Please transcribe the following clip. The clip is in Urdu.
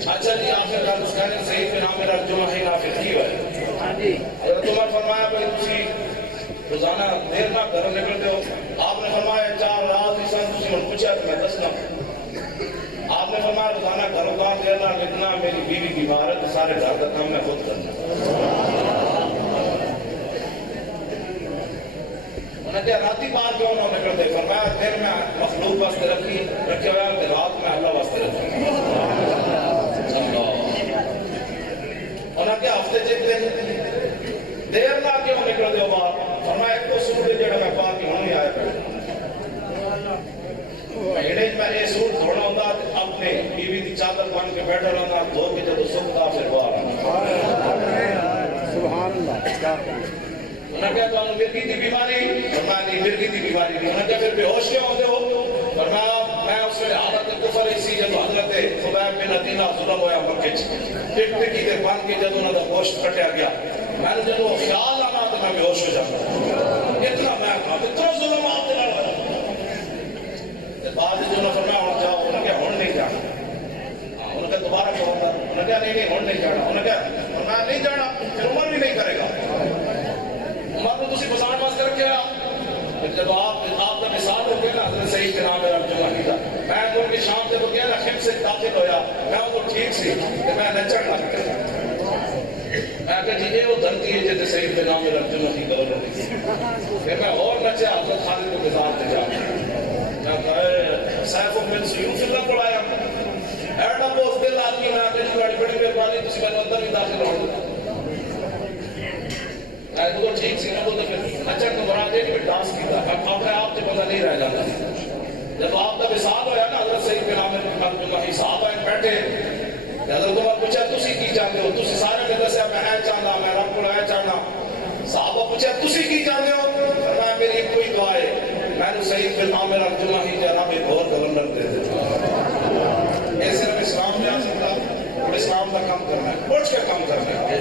اچھا جی آخر کار اس کہنے صحیح پہ نام میرا جمعہ ہی نافذ کی ہوئے حضرت عمر فرمایا بھائی تسی روزانہ دیر نہ گھر نکلتے ہو. آپ نے فرمایا 4 رات ہی سن تسی ان پوچھا تو میں دسنا. آپ نے فرمایا روزانہ گھروں کا دیر نہ نکلنا میری بیوی بیمار ہے تو سارے گھر کا کام میں خود کرنا. انہوں نے راتی بات کیوں انہوں نے کرتے فرمایا دیر میں مخلوق واسطے رکھے ہوا ہے رات میں اللہ واسطے رکھے. انہوں نے ہفتے چیک دن دیر نہ کیوں نکل دے باہر فرمایا ایک تو سوٹ ہے جڑا میں پاک ہوں نہیں آیا پڑا میں یہ سوٹ دھونا ہوتا اپنے بیوی کی چادر بن کے بیٹھا رہنا دھو کے جب سکتا پھر باہر سبحان اللہ. انہوں نے کہا تو مرگی کی بیماری فرمایا نہیں مرگی کی بیماری نہیں. انہوں نے کہا پھر بے ہوش کیوں ہوتے ہو فرمایا میں اس میں عادت کفر اسی جب حضرت خبیب بن عدینہ ظلم ہویا مکے ٹک ٹکی دے بن کے جب انہوں نے گوشت کٹیا گیا میں نے جب وہ خیال آنا تو میں بے ہوش ہو جاتا اتنا میں کہا اتنا ظلم آپ دے رہا بعد جو نے فرمایا ہوں جاؤ انہوں نے کہا ہون نہیں جانا. انہوں نے کہا دوبارہ کہو انہوں نے کہا نہیں ہون نہیں جانا. انہوں نے کہا فرمایا نہیں جانا پھر عمر بھی نہیں کرے گا. عمر کو تسی بسان واسطے رکھے جب آپ کا مثال ہو گیا نا حضرت سعید بن عامر الجمحی کا میں ان کی شام جب گیا نا خم سے داخل ہویا میں ان کو ٹھیک سی کہ میں نچڑ لگ گیا. میں کہا جی یہ وہ دھرتی ہے جیسے سعید بن عامر الجمحی کا رہی تھی. پھر میں اور نچیا حضرت خالد کو بزار دے جا میں کہا سیف بن سیوف اللہ پڑھایا ایڈا بوس دل آدمی میں میری بڑی بڑی مہربانی تسی میں اندر بھی داخل ہو تو ٹھیک سی نہ بولتے پھر نچڑ تو مراد ہے کہ ڈانس کی تھا اپنے آپ سے پتہ نہیں رہ جاتا. جب آپ کا وصال ہویا نا حضرت سعید بن عامر الجمحی صحابہ بیٹھے حضرت عمر پوچھا تسی کی چاہتے ہو تسی سارے نے دسیا میں اے چاہنا میں رب کو اے چاہنا. صحابہ پوچھا تسی کی چاہتے ہو فرمایا میری کوئی دعا ہے میں نے سعید بن عامر الجمحی جناب ایک اور گورنر دے دے. یہ صرف اسلام میں آ سکتا اور اسلام کا کام کرنا ہے اٹھ کے کام کرنا ہے.